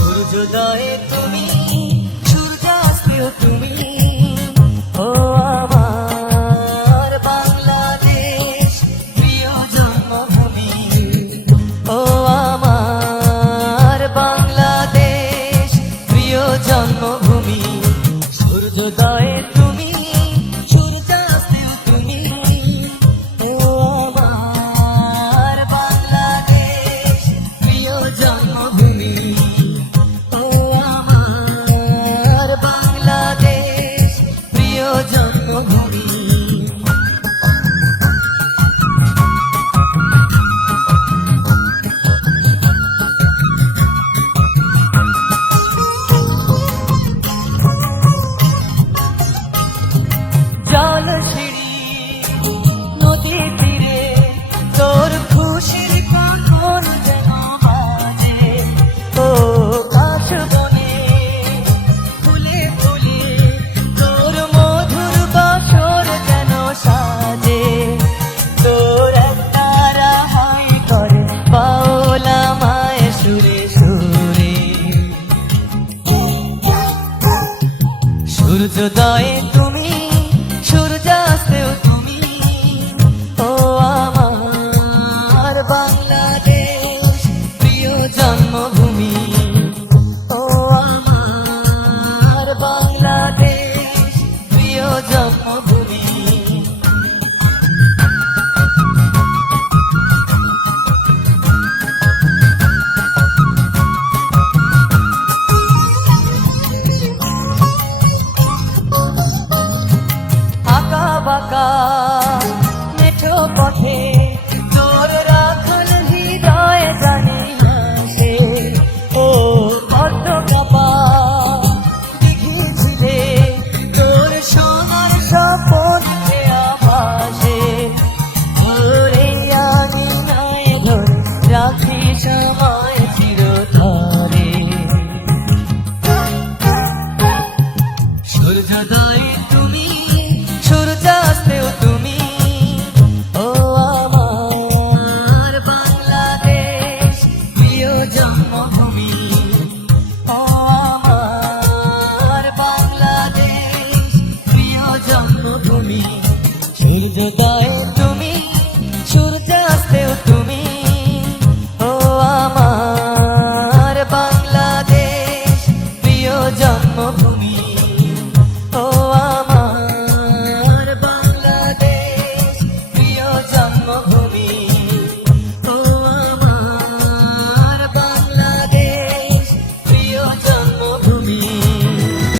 সূর্যোদয়ে তুমি, সূর্যাস্তেও তুমি। ও আমার বাংলাদেশ প্রিয় জন্মভূমি, ও আমার বাংলাদেশ প্রিয় জন্মভূমি। সূর্যোদয়ে তুমি, সূর্যাস্তেও তুমি। ও আমার বাংলাদেশ প্রিয় জন্মভূমি, ও আমার বাংলাদেশ প্রিয় জন্মভূমি। জলসিঁড়ি নদী তীরে তোর খুশির কখন যেন বাজে। ও কাশবনে ফুলে ফুলে তোর মধুর বাসর যেন সাজে। তোর একটা রাহাই করে বাউলা মায়ের সুরে সুরে। সূর্যোদয়ে তুমি,